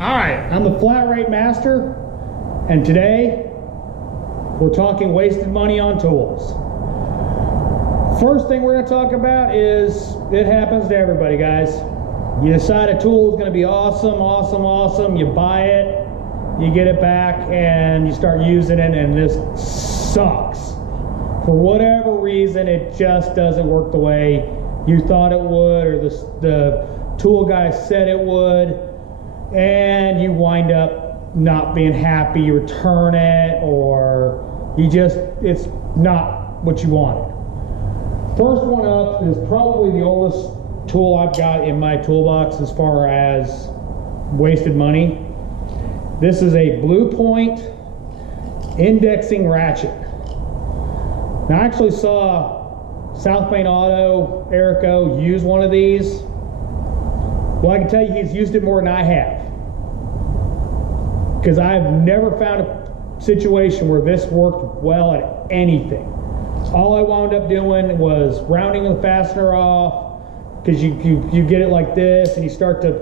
Alright, I'm the Flat Rate Master, and today we're talking wasted money on tools. First thing we're going to talk about is, it happens to everybody, guys. You decide a tool is going to be awesome, you buy it, you get it back, and you start using it, and this sucks. For whatever reason, it just doesn't work the way you thought it would, or the tool guy said it would, and you wind up not being happy. You return it, or it's not what you wanted. First one up is probably the oldest tool I've got in my toolbox as far as wasted money. This is a Blue Point indexing ratchet. Now, I actually saw South Main Auto, Erico, use one of these. Well, I can tell you he's used it more than I have, because I've never found a situation where this worked well at anything. All I wound up doing was rounding the fastener off, because you get it like this, and you start to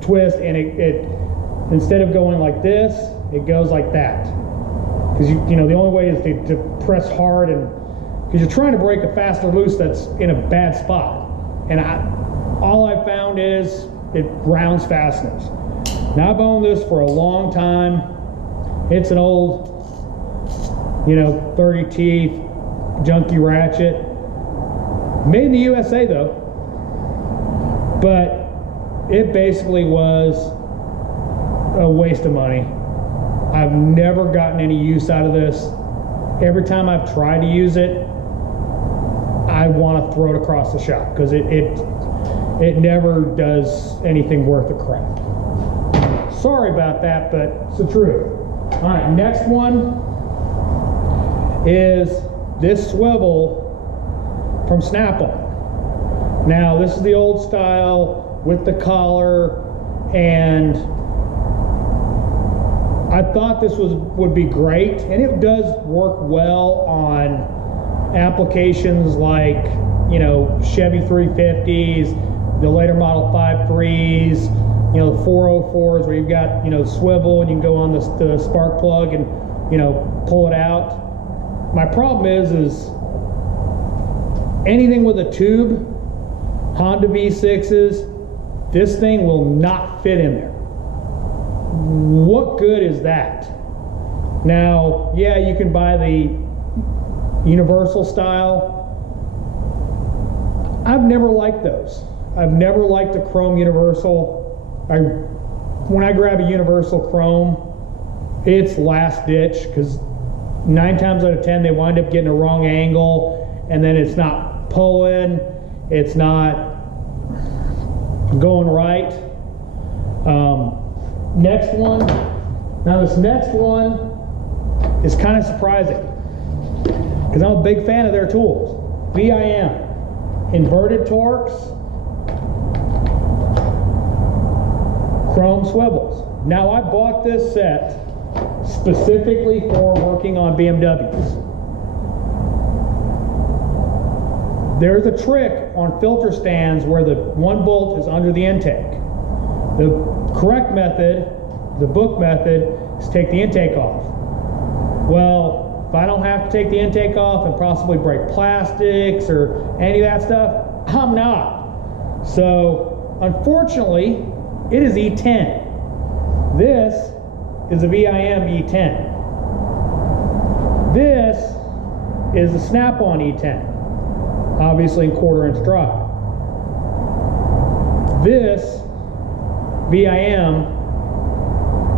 twist, and it instead of going like this, it goes like that. Because you know the only way is to press hard, and because you're trying to break a fastener loose that's in a bad spot. And all I found is it rounds fasteners. Now, I've owned this for a long time. It's an old, 30 teeth junky ratchet, made in the USA though. But it basically was a waste of money. I've never gotten any use out of this. Every time I've tried to use it, I want to throw it across the shop, because it never does anything worth a crap. Sorry about that, but it's the truth. All right, next one is this swivel from Snap-on. Now, this is the old style with the collar, and I thought this would be great, and it does work well on applications like, Chevy 350s, the later model 5.3s, the 404s, where you've got, swivel, and you can go on the spark plug and, pull it out. My problem is anything with a tube, Honda V6s, this thing will not fit in there. What good is that? Now, yeah, you can buy the universal style. I've never liked those. I've never liked a chrome universal. When I grab a universal chrome, it's last ditch, because 9 times out of 10 they wind up getting a wrong angle, and then it's not pulling, it's not going right. Next one. Now, this next one is kind of surprising, because I'm a big fan of their tools. VIM, inverted torques, chrome swivels. Now, I bought this set specifically for working on BMWs. There's a trick on filter stands where the one bolt is under the intake. The correct method, the book method, is take the intake off. Well, if I don't have to take the intake off and possibly break plastics or any of that stuff, I'm not. So, unfortunately, it is E10. This is a VIM E10. This is a Snap-on E10, obviously in 1/4 inch drive. This VIM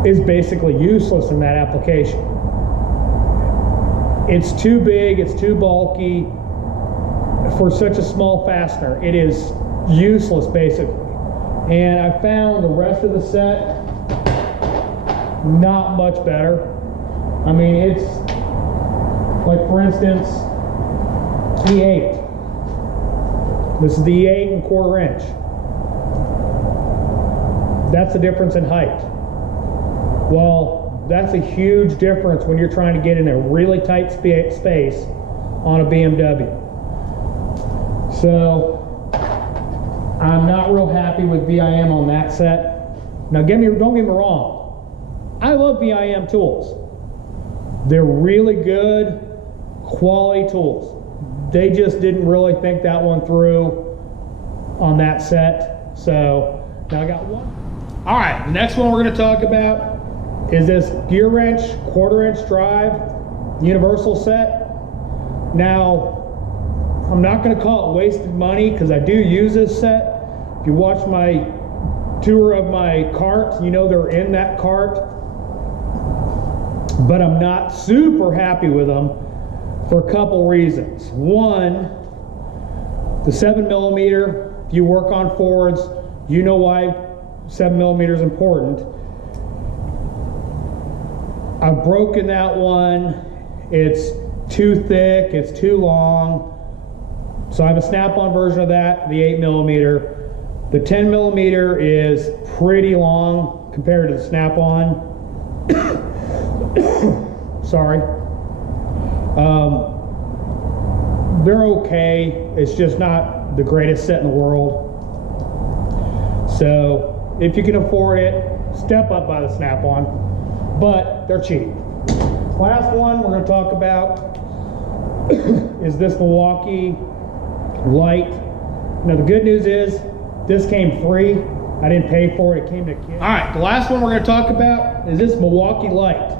is basically useless in that application. It's too big, it's too bulky for such a small fastener. It is useless, basically. And I found the rest of the set not much better. I mean, it's like, for instance, E8. This is the E8 in 1/4 inch. That's the difference in height. Well, that's a huge difference when you're trying to get in a really tight space on a BMW. So I'm not real happy with VIM on that set. Now don't get me wrong. I love VIM tools. They're really good, quality tools. They just didn't really think that one through on that set. So now I got one. All right, the next one we're going to talk about is this Gearwrench 1/4 inch drive universal set. Now, I'm not going to call it wasted money because I do use this set. If you watch my tour of my cart, you know they're in that cart. But I'm not super happy with them for a couple reasons. One, the 7mm, if you work on Fords, you know why 7mm is important. I've broken that one. It's too thick, it's too long. So I have a snap-on version of that, the 8mm. The 10mm is pretty long compared to the snap-on. Sorry. They're okay. It's just not the greatest set in the world. So if you can afford it, step up by the snap-on, but they're cheap. Last one we're going to talk about is this Milwaukee Light. Now the good news is this came free. I didn't pay for it. It came to kit. All right, the last one we're going to talk about is this Milwaukee Light.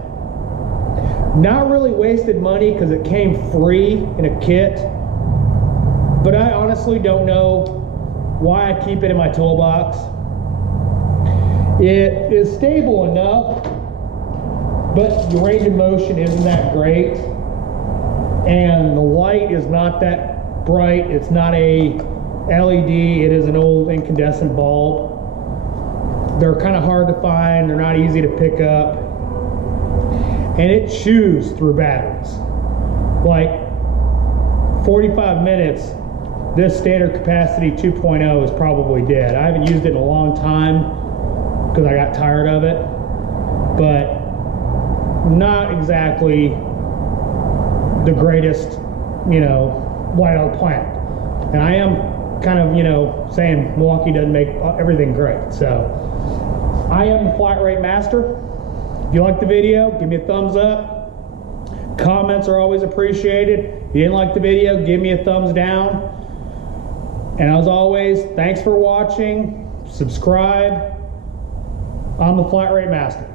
Not really wasted money because it came free in a kit, but I honestly don't know why I keep it in my toolbox. It is stable enough, but the range of motion isn't that great, and the light is not that bright. It's not a LED, it is an old incandescent bulb. They're kind of hard to find, they're not easy to pick up, and it chews through batteries. Like 45 minutes, this standard capacity 2.0 is probably dead. I haven't used it in a long time because I got tired of it, but not exactly the greatest, light on the planet. And I am kind of, saying Milwaukee doesn't make everything great. So I am the Flat Rate Master. If you like the video, give me a thumbs up. Comments are always appreciated. If you didn't like the video, give me a thumbs down. And as always, thanks for watching. Subscribe. I'm the Flat Rate Master.